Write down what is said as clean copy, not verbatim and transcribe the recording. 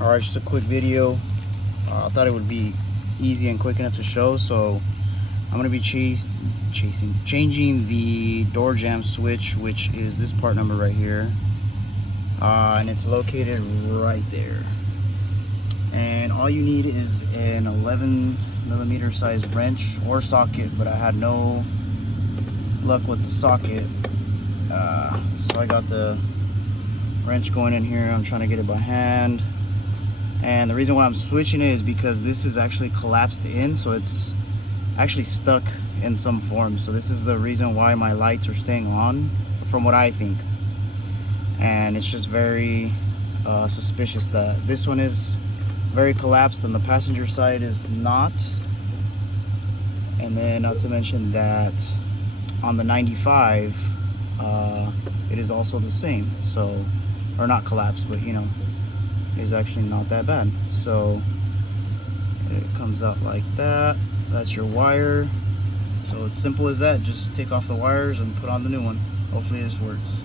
Alright, just a quick video. I thought it would be easy and quick enough to show, so I'm going to be changing the door jamb switch, which is this part number right here, and it's located right there. And all you need is an 11mm size wrench or socket, but I had no luck with the socket, so I got the wrench going in here. I'm trying to get it by hand, and the reason why I'm switching it is because this is actually collapsed in, so it's actually stuck in some form. So this is the reason why my lights are staying on, from what I think. And it's just very suspicious that this one is very collapsed and the passenger side is not. And then not to mention that on the 95 it is also the same, so, or not collapsed, but you know, it's actually not that bad. So it comes out like that. That's your wire. So it's simple as that. Just take off the wires and put on the new one. Hopefully this works.